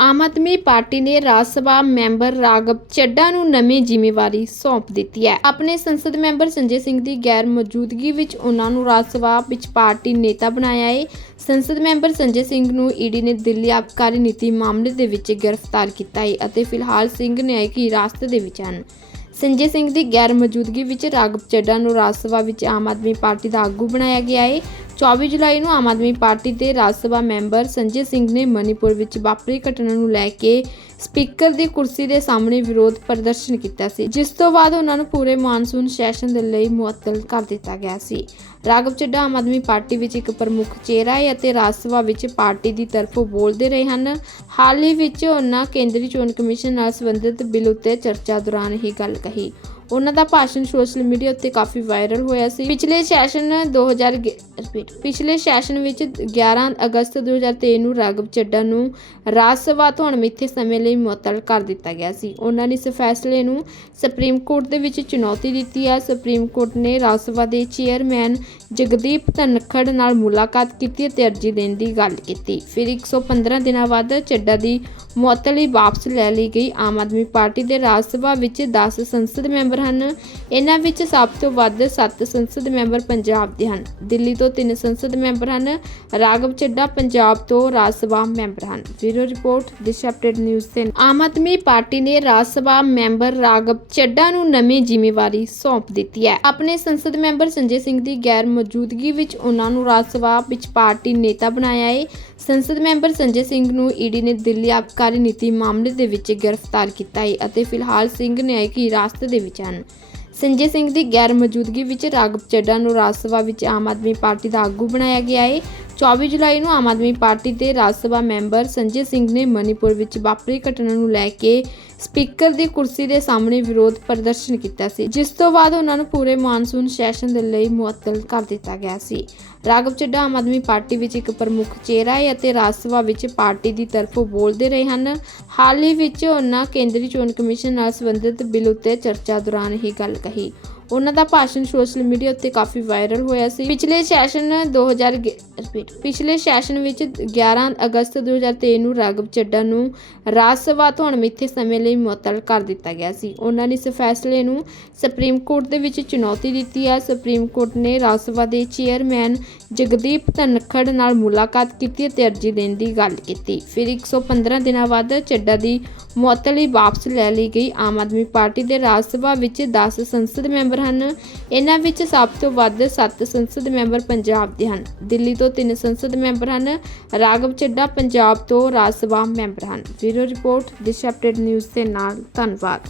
ਆਮ Aadmi party ਨੇ Rajya Sabha member Raghav Chadha ਨੂੰ ਨਵੀਂ ਜ਼ਿੰਮੇਵਾਰੀ ਸੌਂਪ ਦਿੱਤੀ ਹੈ। ਆਪਣੇ ਸੰਸਦ ਮੈਂਬਰ ਸੰਜੇ ਸਿੰਘ ਦੀ ਗੈਰ ਮੌਜੂਦਗੀ ਵਿੱਚ ਉਹਨਾਂ ਨੂੰ ਰਾਜ ਸਭਾ ਵਿੱਚ ਪਾਰਟੀ ਨੇਤਾ ਬਣਾਇਆ ਹੈ ਸੰਸਦ ਮੈਂਬਰ ਸੰਜੇ ਸਿੰਘ ਨੂੰ ਈਡੀ ਨੇ ਦਿੱਲੀ ਆਬਕਾਰੀ ਨੀਤੀ ਮਾਮਲੇ ਦੇ ਵਿੱਚ ਗ੍ਰਿਫਤਾਰ ਕੀਤਾ ਹੈ ਅਤੇ ਫਿਲਹਾਲ ਸਿੰਘ ਨਿਆਇਕ ਹਿਰਾਸਤ ਦੇ ਵਿੱਚ ਹਨ। ਸੰਜੇ ਸਿੰਘ ਦੀ ਗੈਰ ਮੌਜੂਦਗੀ ਵਿੱਚ ਰਾਘਵ ਚੱਡਾ ਨੂੰ ਰਾਜ ਸਭਾ ਵਿੱਚ ਆਮ ਆਦਮੀ ਪਾਰਟੀ ਦਾ ਆਗੂ ਬਣਾਇਆ ਗਿਆ ਹੈ 24 ਜੁਲਾਈ ਨੂੰ ਆਮ ਆਦਮੀ ਪਾਰਟੀ ਦੇ ਰਾਜ ਸਭਾ ਮੈਂਬਰ ਸੰਜੇ ਸਿੰਘ ਨੇ ਮਨੀਪੁਰ ਵਿੱਚ ਵਾਪਰੀ ਘਟਨਾ ਨੂੰ ਲੈ ਕੇ ਸਪੀਕਰ ਦੀ ਕੁਰਸੀ ਦੇ ਸਾਹਮਣੇ ਵਿਰੋਧ ਪ੍ਰਦਰਸ਼ਨ ਕੀਤਾ ਸੀ, ਜਿਸ ਤੋਂ ਬਾਅਦ ਉਹਨਾਂ ਨੂੰ ਪੂਰੇ ਮਾਨਸੂਨ ਸੈਸ਼ਨ ਦੇ ਲਈ ਮੁਅੱਤਲ ਕਰ ਦਿੱਤਾ ਗਿਆ ਸੀ। ਰਾਘਵ ਚੱਡਾ ਆਮ ਆਦਮੀ ਪਾਰਟੀ ਵਿੱਚ ਇੱਕ ਪ੍ਰਮੁੱਖ ਚਿਹਰਾ ਹੈ ਅਤੇ ਰਾਜ ਸਭਾ ਵਿੱਚ ਪਾਰਟੀ ਦੀ ਤਰਫੋਂ ਬੋਲਦੇ ਰਹੇ ਹਨ। ਹਾਲ ਹੀ ਵਿੱਚ ਉਹਨਾਂ ਕੇਂਦਰੀ ਚੋਣ ਕਮਿਸ਼ਨ ਨਾਲ ਸੰਬੰਧਿਤ ਬਿੱਲ ਉੱਤੇ ਚਰਚਾ ਦੌਰਾਨ ਇਹ ਗੱਲ ਕਹੀ। ਉਹਨਾਂ ਦਾ ਭਾਸ਼ਣ ਸੋਸ਼ਲ ਮੀਡੀਆ ਉੱਤੇ ਕਾਫੀ ਵਾਇਰਲ ਹੋਇਆ ਸੀ। ਪਿਛਲੇ ਸੈਸ਼ਨ 2000 ਰਿਪੀਟ ਪਿਛਲੇ ਸੈਸ਼ਨ ਵਿੱਚ 11 ਅਗਸਤ 2023 ਨੂੰ ਰਾਘਵ ਚੱਡਾ ਨੂੰ ਰਾਜ ਸਭਾ ਤੋਂ ਅਣਮਿੱਥੇ ਸਮੇਂ ਲਈ ਮੁਅੱਤਲ ਕਰ ਦਿੱਤਾ ਗਿਆ ਸੀ। ਉਹਨਾਂ ਨੇ ਇਸ ਫੈਸਲੇ ਨੂੰ ਸੁਪਰੀਮ ਕੋਰਟ ਦੇ ਵਿੱਚ ਚੁਣੌਤੀ ਦਿੱਤੀ ਹੈ। ਸੁਪਰੀਮ ਕੋਰਟ ਨੇ ਰਾਜ ਸਭਾ ਦੇ ਚੇਅਰਮੈਨ ਜਗਦੀਪ ਧਨਖੜ ਨਾਲ ਮੁਲਾਕਾਤ ਕੀਤੀ ਅਤੇ ਅਰਜ਼ੀ ਦੇਣ ਦੀ ਗੱਲ ਕੀਤੀ। ਫਿਰ 115 ਦਿਨਾਂ ਬਾਅਦ ਚੱਡਾ ਦੀ ਮੁਅੱਤਲੀ ਵਾਪਸ ਲੈ ਲਈ ਗਈ। ਆਮ ਆਦਮੀ ਪਾਰਟੀ ਦੇ ਰਾਜ ਸਭਾ ਵਿੱਚ 10 ਸੰਸਦ ਮੈਂਬਰ ਹਨ। ਇਹਨਾਂ ਵਿੱਚ ਸਭ ਤੋਂ ਵੱਧ 7 ਸੰਸਦ ਮੈਂਬਰ ਪੰਜਾਬ ਦੇ ਹਨ। ਦਿੱਲੀ ਤੋਂ 3 ਸੰਸਦ ਮੈਂਬਰ ਹਨ। ਰਾਘਵ ਚੱਡਾ ਪੰਜਾਬ ਤੋਂ ਰਾਜ ਸਭਾ ਮੈਂਬਰ ਹਨ। Bureau report, this update news ਤੇ ਆਮ ਆਦਮੀ ਪਾਰਟੀ ਨੇ ਰਾਜ ਸਭਾ ਮੈਂਬਰ ਰਾਘਵ ਚੱਡਾ ਨੂੰ ਨਵੀਂ ਜ਼ਿੰਮੇਵਾਰੀ ਸੌਂਪ ਦਿੱਤੀ ਹੈ। ਆਪਣੇ ਸੰਸਦ ਮੈਂਬਰ ਸੰਜੇ ਸਿੰਘ ਦੀ ਗੈਰ ਮੌਜੂਦਗੀ ਵਿੱਚ ਉਹਨਾਂ ਨੂੰ ਰਾਜ ਸਭਾ ਵਿੱਚ ਪਾਰਟੀ ਨੇਤਾ ਬਣਾਇਆ ਹੈ ਸੰਸਦ ਮੈਂਬਰ ਸੰਜੇ ਸਿੰਘ ਨੂੰ ਈਡੀ ਨੇ ਦਿੱਲੀ ਆਬਕਾਰੀ ਨੀਤੀ ਮਾਮਲੇ ਦੇ ਵਿੱਚ ਗ੍ਰਿਫਤਾਰ ਕੀਤਾ ਹੈ ਅਤੇ ਫਿਲਹਾਲ ਸਿੰਘ ਨਿਆਇਕ ਹਿਰਾਸਤ ਦੇ ਵਿੱਚ ਹਨ। ਸੰਜੇ ਸਿੰਘ ਦੀ ਗੈਰ ਮੌਜੂਦਗੀ ਵਿੱਚ ਰਾਘਵ ਚੱਡਾ ਨੂੰ ਰਾਜ ਸਭਾ ਵਿੱਚ ਆਮ ਆਦਮੀ ਪਾਰਟੀ ਦਾ ਆਗੂ ਬਣਾਇਆ ਗਿਆ ਹੈ। 24 ਜੁਲਾਈ ਨੂੰ ਆਮ ਆਦਮੀ ਪਾਰਟੀ ਦੇ ਰਾਜ ਸਭਾ ਮੈਂਬਰ ਸੰਜੇ ਸਿੰਘ ਨੇ ਮਨੀਪੁਰ ਵਿੱਚ ਵਾਪਰੀ ਘਟਨਾ ਨੂੰ ਲੈ ਕੇ ਸਪੀਕਰ ਦੀ ਕੁਰਸੀ ਦੇ ਸਾਹਮਣੇ ਵਿਰੋਧ ਪ੍ਰਦਰਸ਼ਨ ਕੀਤਾ ਸੀ, ਜਿਸ ਤੋਂ ਬਾਅਦ ਉਹਨਾਂ ਨੂੰ ਪੂਰੇ ਮਾਨਸੂਨ ਸੈਸ਼ਨ ਦੇ ਲਈ ਮੁਅੱਤਲ ਕਰ ਦਿੱਤਾ ਗਿਆ ਸੀ। ਰਾਘਵ ਚੱਡਾ ਆਮ ਆਦਮੀ ਪਾਰਟੀ ਵਿੱਚ ਇੱਕ ਪ੍ਰਮੁੱਖ ਚਿਹਰਾ ਹੈ ਅਤੇ ਰਾਜ ਸਭਾ ਵਿੱਚ ਪਾਰਟੀ ਦੀ ਤਰਫੋਂ ਬੋਲਦੇ ਰਹੇ ਹਨ। ਹਾਲ ਹੀ ਵਿੱਚ ਉਹਨਾਂ ਕੇਂਦਰੀ ਚੋਣ ਕਮਿਸ਼ਨ ਨਾਲ ਸੰਬੰਧਿਤ ਬਿੱਲ ਉੱਤੇ ਚਰਚਾ ਦੌਰਾਨ ਇਹ ਗੱਲ ਕਹੀ। ਉਹਨਾਂ ਦਾ ਭਾਸ਼ਣ ਸੋਸ਼ਲ ਮੀਡੀਆ ਉੱਤੇ ਕਾਫੀ ਵਾਇਰਲ ਹੋਇਆ ਸੀ। ਪਿਛਲੇ ਸੈਸ਼ਨ 2000 ਰਿਪੀਟ ਪਿਛਲੇ ਸੈਸ਼ਨ ਵਿੱਚ 11 ਅਗਸਤ 2023 ਨੂੰ ਰਾਘਵ ਚੱਡਾ ਨੂੰ ਰਾਜ ਸਭਾ ਤੋਂ ਅਣਮਿੱਥੇ ਸਮੇਂ ਲਈ ਮੁਅੱਤਲ ਕਰ ਦਿੱਤਾ ਗਿਆ ਸੀ। ਉਹਨਾਂ ਨੇ ਇਸ ਫੈਸਲੇ ਨੂੰ ਸੁਪਰੀਮ ਕੋਰਟ ਦੇ ਵਿੱਚ ਚੁਣੌਤੀ ਦਿੱਤੀ ਹੈ। ਸੁਪਰੀਮ ਕੋਰਟ ਨੇ ਰਾਜ ਸਭਾ ਦੇ ਚੇਅਰਮੈਨ ਜਗਦੀਪ ਧਨਖੜ ਨਾਲ ਮੁਲਾਕਾਤ ਕੀਤੀ ਅਤੇ ਅਰਜ਼ੀ ਦੇਣ ਦੀ ਗੱਲ ਕੀਤੀ। ਫਿਰ 115 ਦਿਨਾਂ ਬਾਅਦ ਚੱਡਾ ਦੀ ਮੁਅੱਤਲੀ ਵਾਪਸ ਲੈ ਲਈ ਗਈ। ਆਮ ਆਦਮੀ ਪਾਰਟੀ ਦੇ ਰਾਜ ਸਭਾ ਵਿੱਚ 10 ਸੰਸਦ ਮੈਂਬਰ ਹਨ। ਇਹਨਾਂ ਵਿੱਚ ਸਭ ਤੋਂ ਵੱਧ 7 ਸੰਸਦ ਮੈਂਬਰ ਪੰਜਾਬ ਦੇ ਹਨ। ਦਿੱਲੀ ਤੋਂ 3 ਸੰਸਦ ਮੈਂਬਰ ਹਨ। ਰਾਘਵ ਚੱਡਾ ਪੰਜਾਬ ਤੋਂ ਰਾਜ ਸਭਾ ਮੈਂਬਰ ਹਨ। Bureau report, this update news ਦੇ ਨਾਲ। ਧੰਨਵਾਦ।